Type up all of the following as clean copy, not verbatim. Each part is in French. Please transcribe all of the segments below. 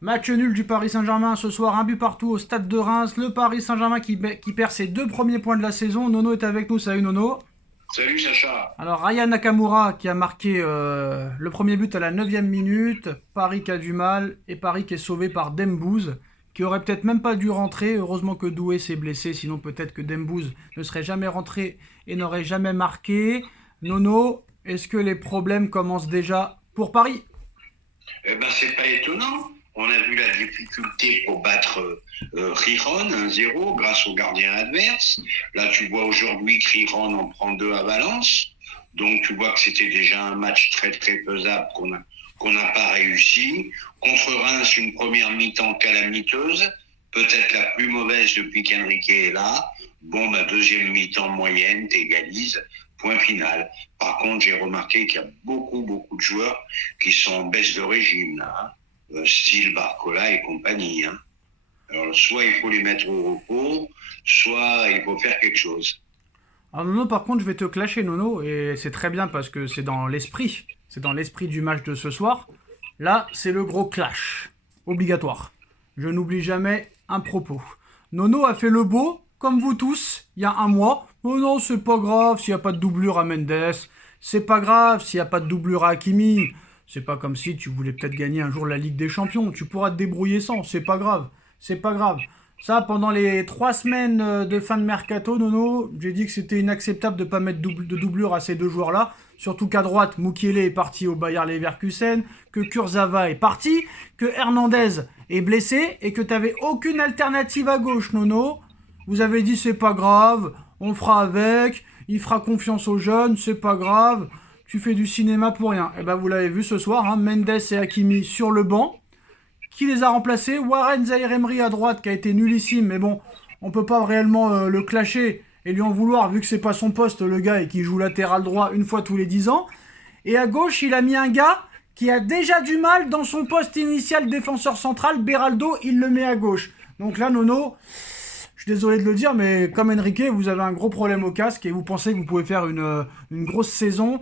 Match nul du Paris Saint-Germain ce soir, un but partout au stade de Reims. Le Paris Saint-Germain qui perd ses 2 premiers points de la saison. Nono est avec nous, salut Nono. Salut Sacha. Alors Ryan Nakamura qui a marqué le premier but à la 9e minute. Paris qui a du mal et Paris qui est sauvé par Dembouz qui aurait peut-être même pas dû rentrer. Heureusement que Doué s'est blessé, sinon peut-être que Dembouz ne serait jamais rentré et n'aurait jamais marqué. Nono, est-ce que les problèmes commencent déjà pour Paris? C'est pas étonnant. On a vu la difficulté pour battre Riron 1-0 grâce au gardien adverse. Là, tu vois aujourd'hui que Riron en prend 2 à Valence. Donc, tu vois que c'était déjà un match très très pesable qu'on n'a pas réussi. Contre Reims, une première mi-temps calamiteuse, peut-être la plus mauvaise depuis qu'Enrique est là. Bon, deuxième mi-temps moyenne, t'égalises, point final. Par contre, j'ai remarqué qu'il y a beaucoup de joueurs qui sont en baisse de régime, là, hein. Style Barcola et compagnie, hein. Alors, soit il faut les mettre au repos, soit il faut faire quelque chose. Alors Nono, par contre, je vais te clasher Nono, et c'est très bien parce que c'est dans l'esprit. C'est dans l'esprit du match de ce soir. Là, c'est le gros clash. Obligatoire. Je n'oublie jamais un propos. Nono a fait le beau, comme vous tous, il y a un mois. Oh non, c'est pas grave s'il n'y a pas de doublure à Mendes. C'est pas grave s'il n'y a pas de doublure à Hakimi. C'est pas comme si tu voulais peut-être gagner un jour la Ligue des Champions. Tu pourras te débrouiller sans, c'est pas grave. C'est pas grave. Ça, pendant les 3 semaines de fin de mercato, Nono, j'ai dit que c'était inacceptable de ne pas mettre de doublure à ces 2 joueurs-là. Surtout qu'à droite, Mukiele est parti au Bayer Leverkusen, que Kurzawa est parti, que Hernandez est blessé et que tu n'avais aucune alternative à gauche, Nono. Vous avez dit c'est pas grave, on fera avec, il fera confiance aux jeunes, c'est pas grave, tu fais du cinéma pour rien. Et ben vous l'avez vu ce soir, hein, Mendes et Hakimi sur le banc. Qui les a remplacés? Warren Zaïre-Emery à droite qui a été nullissime, mais bon, on peut pas réellement le clasher et lui en vouloir vu que c'est pas son poste le gars et qu'il joue latéral droit une fois tous les 10 ans. Et à gauche, il a mis un gars qui a déjà du mal dans son poste initial défenseur central, Beraldo, il le met à gauche. Donc là, Nono, je suis désolé de le dire, mais comme Enrique, vous avez un gros problème au casque et vous pensez que vous pouvez faire une grosse saison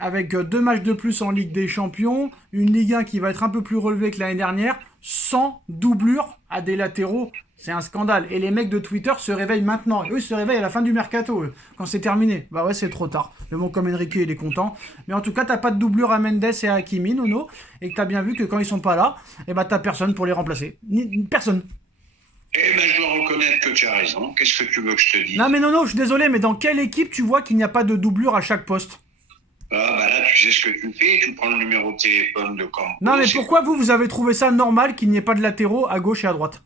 avec 2 matchs de plus en Ligue des Champions, une Ligue 1 qui va être un peu plus relevée que l'année dernière, sans doublure à des latéraux. C'est un scandale. Et les mecs de Twitter se réveillent maintenant. Et eux, ils se réveillent à la fin du mercato, quand c'est terminé. Bah ouais, c'est trop tard. Mais bon, comme Enrique, il est content. Mais en tout cas, t'as pas de doublure à Mendes et à Hakimi, Nono. Et que t'as bien vu que quand ils sont pas là, et bah t'as personne pour les remplacer. Personne. Je dois reconnaître que tu as raison. Qu'est-ce que tu veux que je te dise? Non mais Nono, je suis désolé, mais dans quelle équipe tu vois qu'il n'y a pas de doublure à chaque poste? Là, tu sais ce que tu fais, tu prends le numéro de téléphone de Campos. Non mais pourquoi vous avez trouvé ça normal qu'il n'y ait pas de latéraux à gauche et à droite?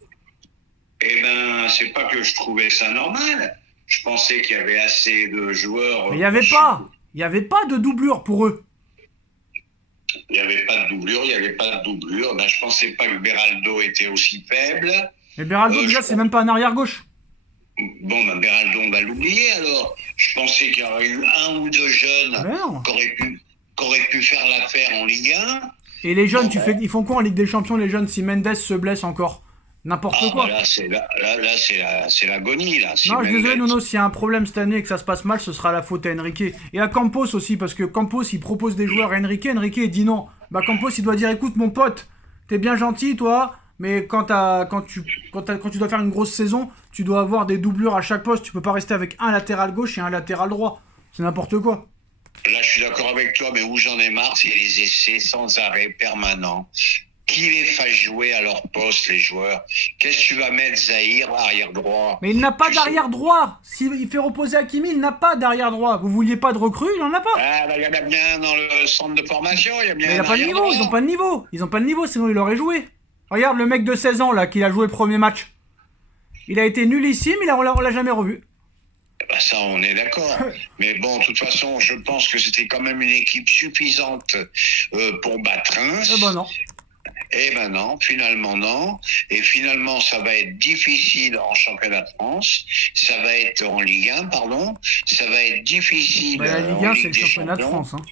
C'est pas que je trouvais ça normal. Je pensais qu'il y avait assez de joueurs. Mais il n'y avait pas. Il n'y avait pas de doublure pour eux. Il n'y avait pas de doublure, je pensais pas que Beraldo était aussi faible. Mais Beraldo, déjà, c'est même pas un arrière-gauche. Beraldo, on va l'oublier alors. Je pensais qu'il y aurait eu 1 ou 2 jeunes qui auraient pu faire l'affaire en Ligue 1. Et les jeunes, ils font quoi en Ligue des Champions, les jeunes, si Mendes se blesse encore? N'importe quoi. Là, c'est l'agonie, là. Non, je suis désolé, Nono, s'il y a un problème cette année et que ça se passe mal, ce sera la faute à Enrique. Et à Campos aussi, parce que Campos, il propose des joueurs à Enrique il dit non. Campos, il doit dire, écoute, mon pote, t'es bien gentil, toi, mais quand tu dois faire une grosse saison, tu dois avoir des doublures à chaque poste. Tu peux pas rester avec un latéral gauche et un latéral droit. C'est n'importe quoi. Là, je suis d'accord avec toi, mais où j'en ai marre, c'est les essais sans arrêt permanents. Qui les fasse jouer à leur poste, les joueurs? Qu'est-ce que tu vas mettre Zahir, arrière droit? Mais il n'a pas d'arrière droit. S'il fait reposer Hakimi, il n'a pas d'arrière droit. Vous vouliez pas de recrue, il en a pas. Il y en a bien dans le centre de formation, il y a bien. Mais il n'a pas de niveau, ils ont pas de niveau. Ils ont pas de niveau, sinon il aurait joué. Regarde le mec de 16 ans là, qui a joué le premier match. Il a été nullissime, on l'a jamais revu. Ça, on est d'accord. Mais bon, de toute façon, je pense que c'était quand même une équipe suffisante pour battre Reims. Non. Non, finalement non. Et finalement, ça va être difficile en championnat de France. Ça va être en Ligue 1, pardon. Ça va être difficile la Ligue 1, c'est le championnat de France. Hein.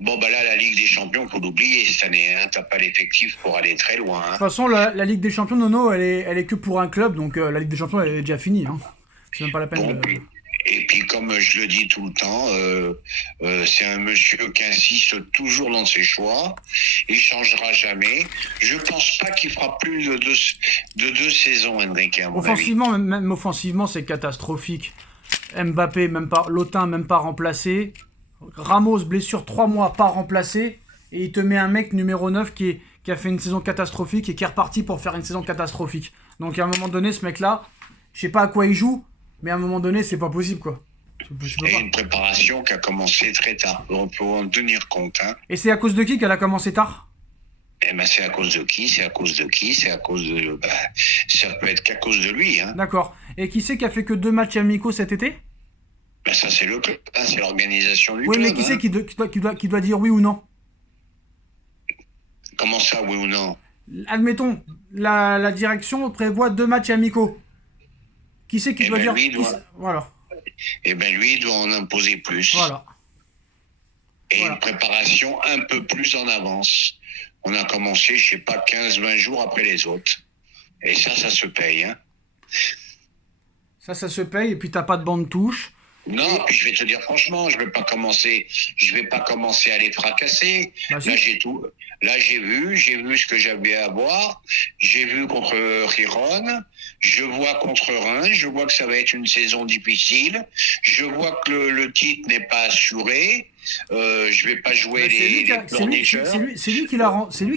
Là, la Ligue des Champions, faut l'oublier cette année. Hein. T'as pas l'effectif pour aller très loin. Hein. De toute façon, la Ligue des Champions, Nono, elle est que pour un club. Donc la Ligue des Champions, elle est déjà finie. Hein. C'est même pas la peine de... Et puis, comme je le dis tout le temps, c'est un monsieur qui insiste toujours dans ses choix. Il changera jamais. Je pense pas qu'il fera plus de deux saisons, Enrique, à mon avis. Offensivement, même offensivement, c'est catastrophique. Mbappé, même pas, Lotin, même pas remplacé. Ramos, blessure 3 mois, pas remplacé. Et il te met un mec numéro 9 qui a fait une saison catastrophique et qui est reparti pour faire une saison catastrophique. Donc à un moment donné, ce mec-là, je sais pas à quoi il joue, mais à un moment donné, c'est pas possible, quoi. Tu peux Et pas. une préparation qui a commencé très tard. On peut en tenir compte. Hein. Et c'est à cause de qui qu'elle a commencé tard? Eh ben, c'est à cause de qui? C'est à cause de qui? C'est à cause de... Ben, ça peut être qu'à cause de lui. Hein. D'accord. Et qui c'est qui a fait que 2 matchs amicaux cet été? Ben, ça, c'est le club. Hein, c'est l'organisation du Oui, club. mais qui hein. c'est qui doit dire oui ou non? Comment ça, oui ou non? Admettons, la direction prévoit 2 matchs amicaux. Qui c'est qui Eh doit ben, dire lui doit... Voilà. Eh ben, lui doit en imposer plus. Voilà. Et Voilà. une préparation un peu plus en avance. On a commencé, je sais pas, 15-20 jours après les autres. Et ça se paye. Hein. Ça se paye, et puis t'as pas de bande touche. Non, puis je vais te dire franchement, je vais pas commencer à les fracasser. Bah, si. Là, j'ai vu ce que j'avais à voir. J'ai vu contre Riron. Je vois contre Reims. Je vois que ça va être une saison difficile. Je vois que le titre n'est pas assuré. Je vais pas jouer les pleurnicheurs. C'est lui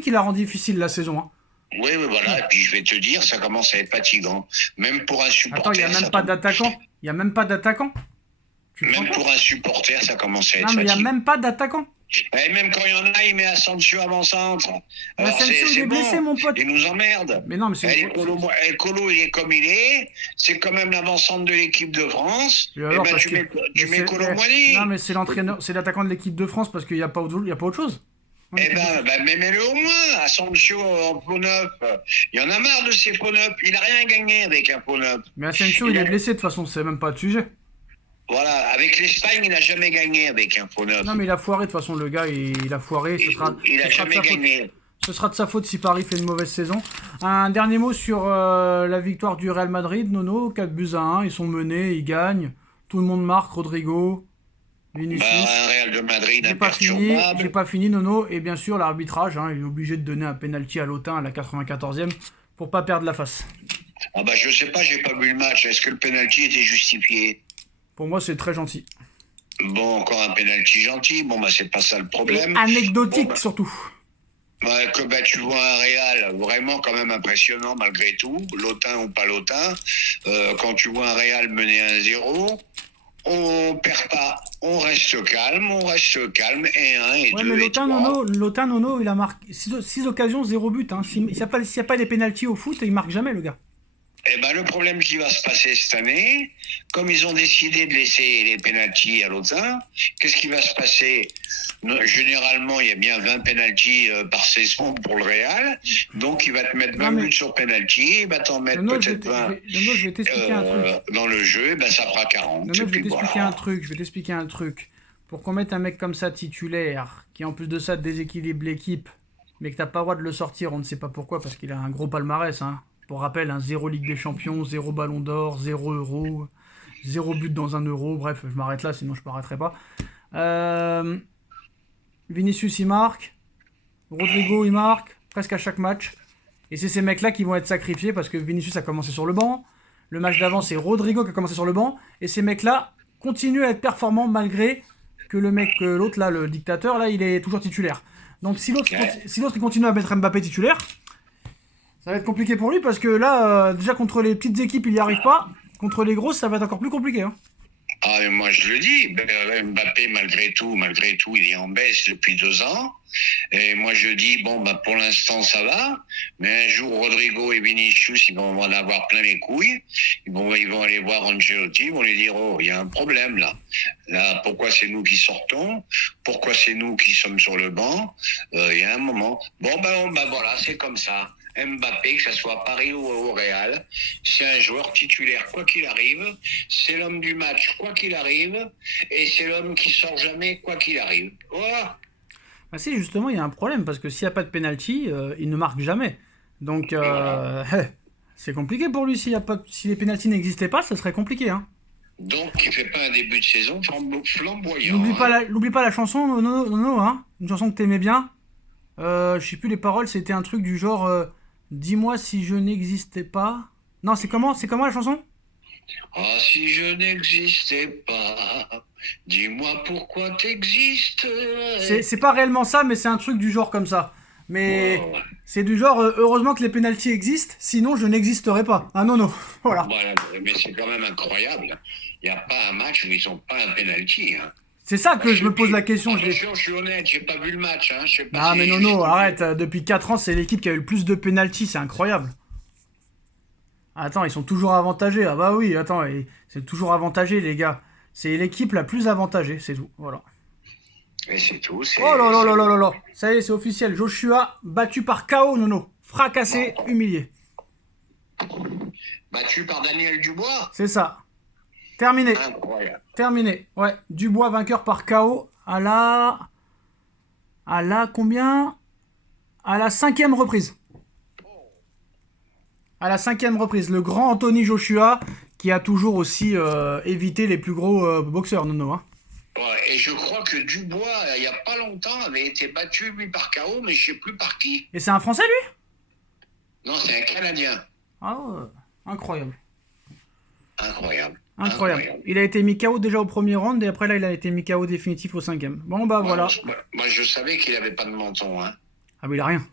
qui la rend difficile, la saison. Hein. Oui, voilà. Et puis je vais te dire, ça commence à être fatigant. Même pour un supporter. Attends, il n'y a même pas d'attaquant. Il n'y a même pas d'attaquant. Même pour un supporter, ça commence à être Non, mais il n'y a fatigant. même pas d'attaquant. Et même quand il y en a, il met Asensio avant-centre. Alors Asensio, il est blessé, mon pote. Il nous emmerde. Mais non, mais c'est... El Colo, il est comme il est. C'est quand même l'avant-centre de l'équipe de France. Et alors, ben, tu mets Colomboigny. Non, mais c'est l'entraîneur, c'est l'attaquant de l'équipe de France parce qu'il n'y a pas autre chose. Eh ben, mets-le au moins, Asensio en faux neuf. Il y en a marre de ces faux neufs. Il n'a rien gagné avec un faux neuf. Mais Asensio, il est blessé, de toute façon, c'est même pas de sujet. Voilà, avec l'Espagne, il n'a jamais gagné avec un faux neuf. Non, mais il a foiré, de toute façon, le gars, il a foiré. Il n'a jamais gagné. Ce sera de sa faute si Paris fait une mauvaise saison. Un dernier mot sur la victoire du Real Madrid, Nono, 4-1, ils sont menés, ils gagnent. Tout le monde marque, Rodrigo, Vinicius. Un Real de Madrid J'ai pas fini, Nono. Et bien sûr, l'arbitrage, hein, il est obligé de donner un penalty à Lotin à la 94e pour pas perdre la face. Ah bah je sais pas, j'ai pas vu le match. Est-ce que le penalty était justifié? Pour moi, c'est très gentil. Bon, encore un penalty gentil. Bon, bah, c'est pas ça le problème. Et anecdotique, surtout. Tu vois un Real vraiment quand même impressionnant malgré tout, Lotin ou pas Lotin. Quand tu vois un Real mener 1-0, on perd pas, on reste calme, et 1 et 2 Ouais, mais et 3. Lotin, Nono, il a marqué 6 occasions, 0 but. Hein. S'il n'y a pas les pénaltys au foot, il marque jamais, le gars. Eh ben, le problème qui va se passer cette année, comme ils ont décidé de laisser les pénaltys à Lotin, qu'est-ce qui va se passer? Généralement, il y a bien 20 pénaltys par saison pour le Real, donc il va te mettre 20 buts sur pénalty, il va t'en mettre peut-être 20 je vais t'expliquer un truc. dans le jeu, et ben ça fera 40. Je vais t'expliquer un truc. Pour qu'on mette un mec comme ça titulaire, qui en plus de ça déséquilibre l'équipe, mais que t'as pas le droit de le sortir, on ne sait pas pourquoi, parce qu'il a un gros palmarès, hein. Pour rappel, 0 Ligue des Champions, 0 Ballon d'Or, 0 Euro, 0 but dans un Euro. Bref, je m'arrête là, sinon je ne m'arrêterai pas. Vinicius, il marque. Rodrigo, il marque. Presque à chaque match. Et c'est ces mecs-là qui vont être sacrifiés parce que Vinicius a commencé sur le banc. Le match d'avant, c'est Rodrigo qui a commencé sur le banc. Et ces mecs-là continuent à être performants malgré que l'autre, là, le dictateur, là, il est toujours titulaire. Donc si l'autre continue à mettre Mbappé titulaire, ça va être compliqué pour lui parce que là, déjà contre les petites équipes, il n'y arrive pas. Contre les grosses, ça va être encore plus compliqué. Hein. Ah, mais moi je le dis, Mbappé, malgré tout, il est en baisse depuis 2 ans. Et moi je dis, pour l'instant ça va. Mais un jour, Rodrigo et Vinicius, ils vont en avoir plein les couilles. Ils vont aller voir Ancelotti, ils vont lui dire, oh, il y a un problème là. Là, pourquoi c'est nous qui sortons? Pourquoi c'est nous qui sommes sur le banc? Il y a un moment. Voilà, c'est comme ça. Mbappé, que ce soit à Paris ou au Real, c'est un joueur titulaire quoi qu'il arrive, c'est l'homme du match quoi qu'il arrive, et c'est l'homme qui sort jamais quoi qu'il arrive. Voilà. Bah si, justement, il y a un problème, parce que s'il n'y a pas de penalty, il ne marque jamais. Donc, c'est compliqué pour lui. Si les penalties n'existaient pas, ça serait compliqué. Hein. Donc, il fait pas un début de saison flamboyant. N'oublie pas la chanson, Nono, hein. Une chanson que t'aimais bien. Je sais plus les paroles, c'était un truc du genre dis-moi si je n'existais pas. Non, c'est comment la chanson? Ah, si je n'existais pas, dis-moi pourquoi t'existes. C'est pas réellement ça, mais c'est un truc du genre comme ça. Mais Ouais, ouais. c'est du genre heureusement que les pénaltys existent, sinon je n'existerai pas. Ah non, non, voilà. Voilà, mais c'est quand même incroyable. Il n'y a pas un match où ils n'ont pas un penalty. Hein. C'est ça Bah, que je je te me pose dis, la question. attention, je suis honnête, j'ai pas vu le match. Hein. Je sais pas Ah mais si non, non, arrête. Depuis 4 ans, c'est l'équipe qui a eu le plus de pénaltys, c'est incroyable. Attends, ils sont toujours avantagés. Ah bah oui, attends, c'est toujours avantagé, les gars. C'est l'équipe la plus avantagée, c'est tout. Voilà. Et c'est tout. Oh là là là là là là. Ça y est, c'est officiel. Joshua battu par KO, Nono. Fracassé, humilié. Battu par Daniel Dubois. C'est ça. Terminé. Incroyable. Terminé. Ouais. Dubois vainqueur par KO à la... À la combien? À la 5e reprise. À la 5e reprise. Le grand Anthony Joshua qui a toujours aussi évité les plus gros boxeurs, Nono. Hein. Ouais, et je crois que Dubois, il n'y a pas longtemps, avait été battu, lui, par KO, mais je ne sais plus par qui. Et c'est un Français, lui? Non, c'est un Canadien. Ah ouais. Incroyable. Incroyable. Incroyable. Il a été mis KO déjà au premier round et après là il a été mis KO définitif au 5e. Bon bah Ouais, voilà. moi, je savais qu'il n'avait pas de menton. Hein. Ah mais il a rien.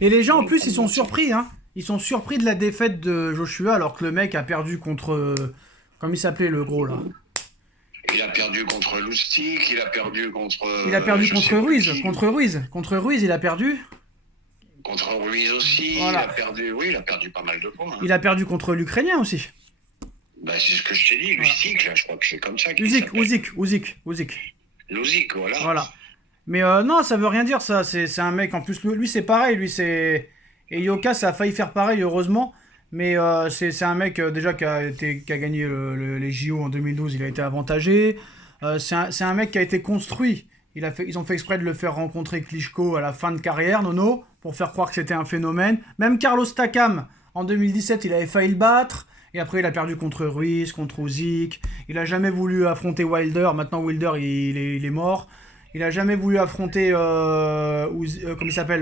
Et les gens en plus ils sont surpris hein. Ils sont surpris de la défaite de Joshua alors que le mec a perdu contre... Comment il s'appelait le gros là? Il a perdu contre Lustig, il a perdu contre... Il a perdu je contre sais plus Ruiz. qui. Contre Ruiz. Contre Ruiz il a perdu. Contre Ruiz aussi, Voilà. il a perdu... Oui, il a perdu pas mal de points. Hein. Il a perdu contre l'Ukrainien aussi. Bah, c'est ce que je t'ai dit, Lustig, là, je crois que c'est comme ça qu'il Usyk, s'appelle. Usyk. Lustig, voilà. Voilà. Mais non, ça veut rien dire ça. C'est un mec, en plus, lui c'est pareil. Lui c'est. Et Yoka, ça a failli faire pareil, heureusement. Mais c'est un mec déjà qui a gagné les JO en 2012, il a été avantagé. C'est un mec qui a été construit. Ils ont fait exprès de le faire rencontrer Klitschko à la fin de carrière, Nono, pour faire croire que c'était un phénomène. Même Carlos Takam, en 2017, il avait failli le battre. Et après, il a perdu contre Ruiz, contre Usyk. Il a jamais voulu affronter Wilder. Maintenant, Wilder, il est mort. Il a jamais voulu affronter... comment il s'appelle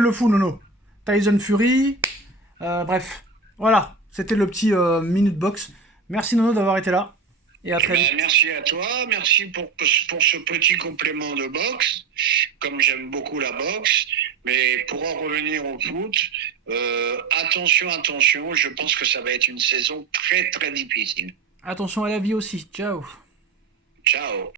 le fou, Nono? Tyson Fury. Bref, voilà. C'était le petit Minute Box. Merci, Nono, d'avoir été là. Et à très vite. Merci à toi, merci pour ce petit complément de boxe, comme j'aime beaucoup la boxe. Mais pour en revenir au foot, attention, je pense que ça va être une saison très très difficile. Attention à la vie aussi. Ciao. Ciao.